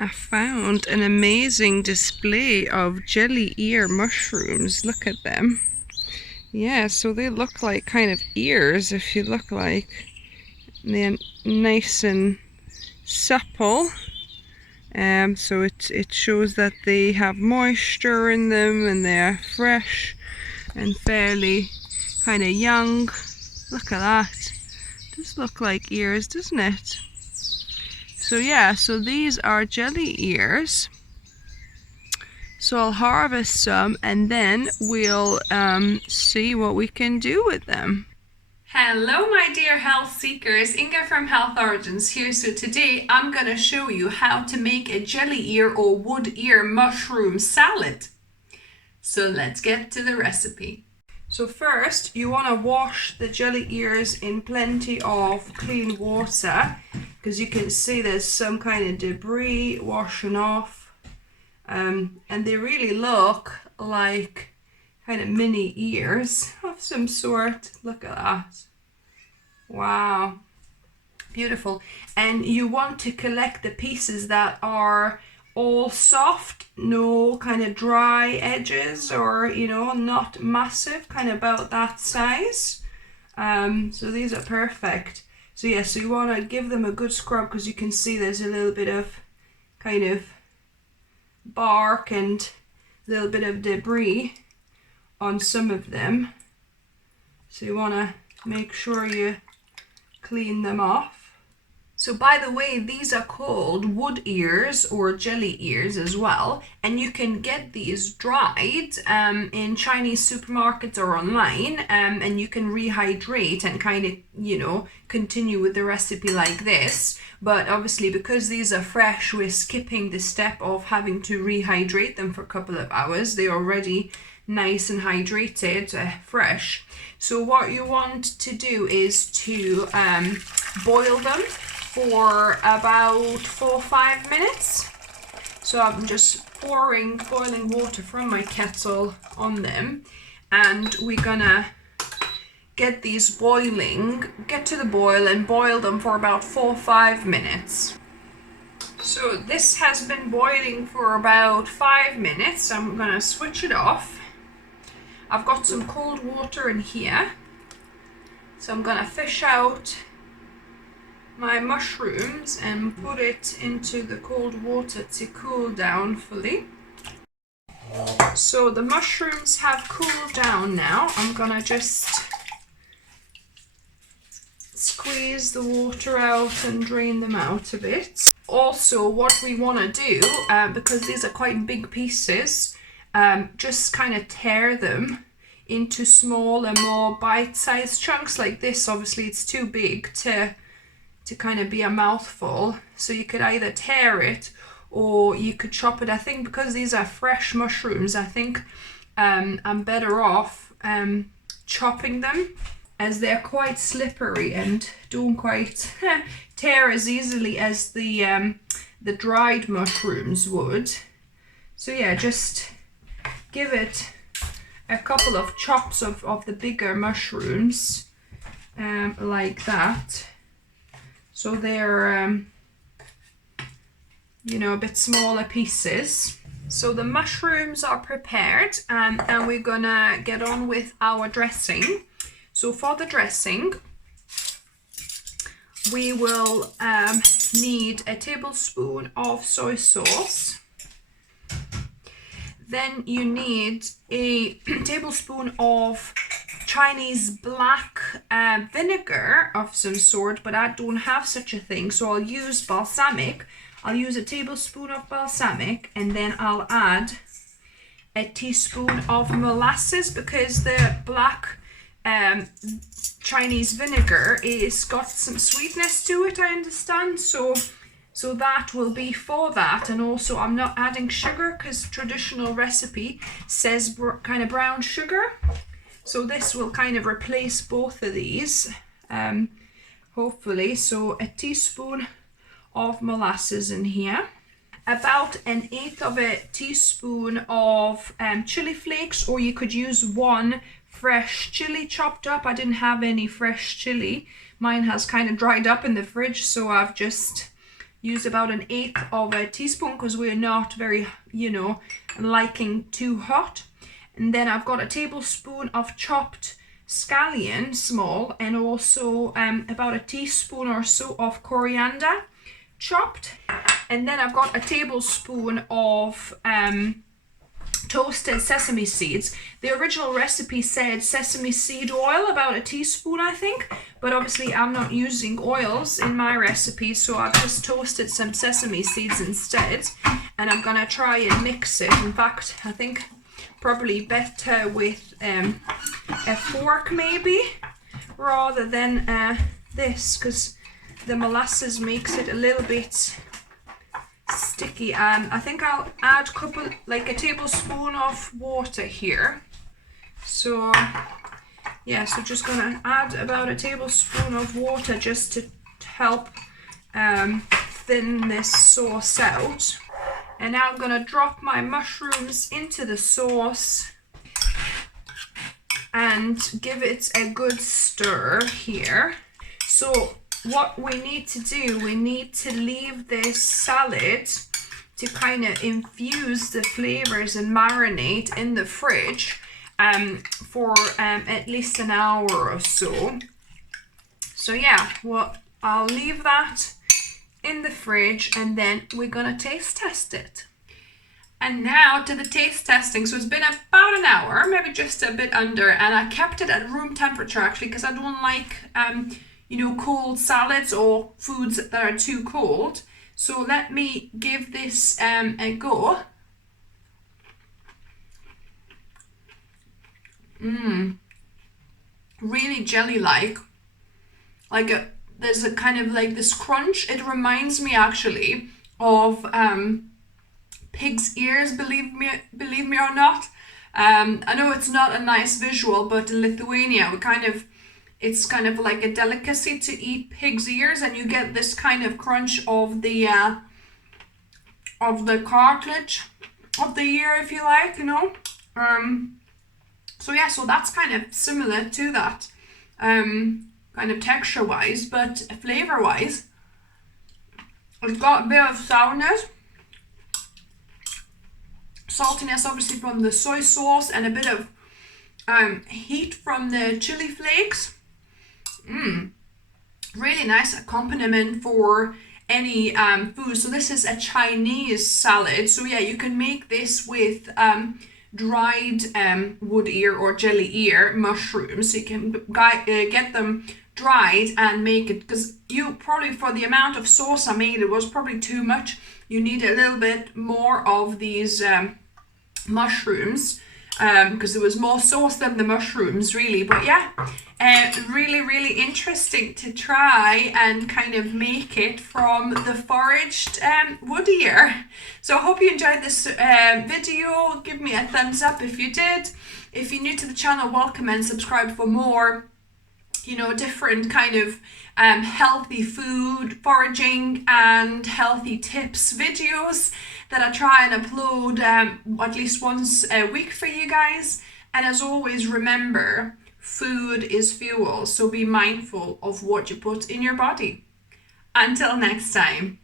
I found an amazing display of jelly ear mushrooms. Look at them. Yeah, so they look like kind of ears, if you look like. They're nice and supple. So it shows that they have moisture in them and they're fresh and fairly kind of young. Look at that. Does look like ears, doesn't it? So yeah, so these are jelly ears. So I'll harvest some and then we'll see what we can do with them. Hello my dear health seekers, Inga from Health Origins here. So today I'm going to show you how to make a jelly ear or wood ear mushroom salad. So let's get to the recipe. So first you want to wash the jelly ears in plenty of clean water, because you can see there's some kind of debris washing off, and they really look like kind of mini ears of some sort. Look at that. Wow, beautiful. And you want to collect the pieces that are all soft, no kind of dry edges, or not massive, kind of about that size. So these are perfect. So yeah, so you want to give them a good scrub, because you can see there's a little bit of kind of bark and a little bit of debris on some of them. So you want to make sure you clean them off. So by the way, these are called wood ears or jelly ears as well, and you can get these dried in Chinese supermarkets or online, and you can rehydrate and kind of continue with the recipe like this. But obviously, because these are fresh, we're skipping the step of having to rehydrate them for a couple of hours. They're already nice and hydrated, fresh. So what you want to do is to boil them for about 4 or 5 minutes. So I'm just pouring boiling water from my kettle on them, and we're gonna get these boiling, get to the boil and boil them for about 4 or 5 minutes. So this has been boiling for about 5 minutes. I'm gonna switch it off. I've got some cold water in here, so I'm gonna fish out my mushrooms and put it into the cold water to cool down fully. So the mushrooms have cooled down now. I'm gonna just squeeze the water out and drain them out a bit. Also, what we want to do, because these are quite big pieces, just kind of tear them into smaller, more bite-sized chunks like this. Obviously it's too big to kind of be a mouthful, so you could either tear it or you could chop it. I think because these are fresh mushrooms, I think I'm better off chopping them, as they're quite slippery and don't quite tear as easily as the dried mushrooms would. So yeah, just give it a couple of chops of the bigger mushrooms, like that. So they're, a bit smaller pieces. So the mushrooms are prepared, and we're gonna get on with our dressing. So for the dressing, we will need a tablespoon of soy sauce. Then you need a tablespoon of Chinese black vinegar of some sort, but I don't have such a thing, so I'll use balsamic. I'll use a tablespoon of balsamic, and then I'll add a teaspoon of molasses, because the black Chinese vinegar is got some sweetness to it, I understand, so that will be for that. And also I'm not adding sugar, because traditional recipe says kind of brown sugar. So this will kind of replace both of these, hopefully. So a teaspoon of molasses in here, about 1/8 of a teaspoon of chili flakes, or you could use 1 fresh chili chopped up. I didn't have any fresh chili. Mine has kind of dried up in the fridge, so I've just use about 1/8 of a teaspoon because we're not very, you know, liking too hot. And then I've got a tablespoon of chopped scallion, small, and also about a teaspoon or so of coriander, chopped. And then I've got a tablespoon of toasted sesame seeds. The original recipe said sesame seed oil, about a teaspoon I think, but obviously I'm not using oils in my recipe, so I've just toasted some sesame seeds instead, and I'm gonna try and mix it. In fact, I think probably better with a fork maybe, rather than this, because the molasses makes it a little bit sticky. I think I'll add a tablespoon of water here. So yeah, so just gonna add about a tablespoon of water just to help thin this sauce out. And now I'm gonna drop my mushrooms into the sauce and give it a good stir here. So what we need to do, we need to leave this salad to kind of infuse the flavors and marinate in the fridge for at least an hour or so. So yeah, well, I'll leave that in the fridge and then we're gonna taste test it. And now to the taste testing. So it's been about an hour, maybe just a bit under, and I kept it at room temperature actually because I don't like you know, cold salads or foods that are too cold. So let me give this a go. Really jelly-like. There's a kind of like this crunch. It reminds me actually of pig's ears, believe me or not. I know it's not a nice visual, but in Lithuania it's kind of like a delicacy to eat pig's ears, and you get this kind of crunch of the cartilage of the ear, if you like, you know. So yeah, so that's kind of similar to that, kind of texture wise, but flavor wise, it's got a bit of sourness, saltiness obviously from the soy sauce, and a bit of heat from the chili flakes. Really nice accompaniment for any food. So this is a Chinese salad. So yeah, you can make this with dried wood ear or jelly ear mushrooms. So you can get them dried and make it, because you probably, for the amount of sauce I made, it was probably too much. You need a little bit more of these mushrooms, because there was more sauce than the mushrooms really. But yeah, really interesting to try and kind of make it from the foraged wood ear. So I hope you enjoyed this video. Give me a thumbs up if you did. If you're new to the channel, welcome and subscribe for more, you know, different kind of healthy food, foraging and healthy tips videos that I try and upload at least once a week for you guys. And as always, remember, food is fuel, so be mindful of what you put in your body. Until next time.